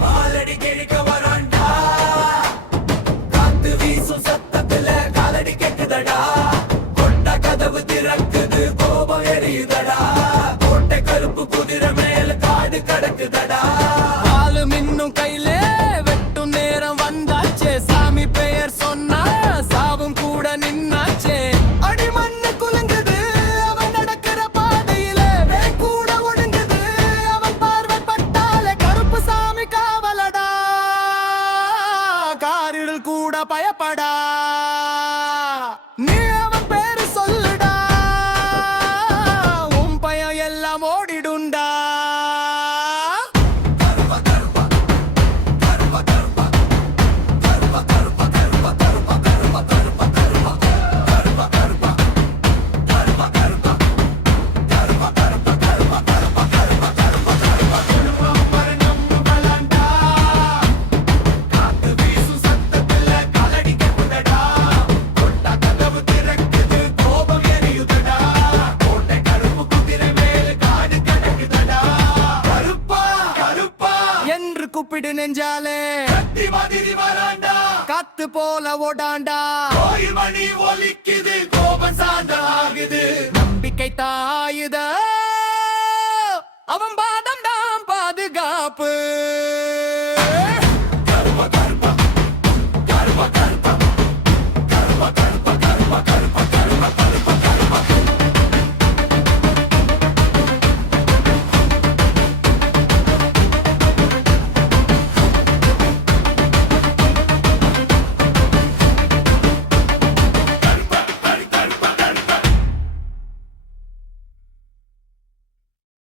பாலடி கிழிக்க வரான்டா, காத்து வீசும் சத்தத்துல காலடி கெட்டுதடா, கொண்ட கதவு திறக்குது கோபம் எரியுதடா, கோட்டை கருப்பு குதிரை மேல காடு கடக்குதடா. ஆளும் இன்னும் கையிலே வெட்டும் நேரம் வந்தாச்சே, சாமி பெயர் சொன்னா சாவும் கூட நின்னாச்சே. அடிமண்ணு குலுங்குது அவன் நடக்கிற பாதையில, கூட ஒடுங்குது அவன் பார்வை பட்டாலே, கருப்பு சாமி காவலடா, காரில் கூட பயப்படா. நீ அவன் பேரு சொல்லுடா, உன் பயம் எல்லாம் ஓடிடுண்டா. கூப்பிடு நெஞ்சாலே கத்தி மாதிரி வராண்டா, காத்து போல ஓடாண்டா, கோயில் மணி ஒலிக்குது.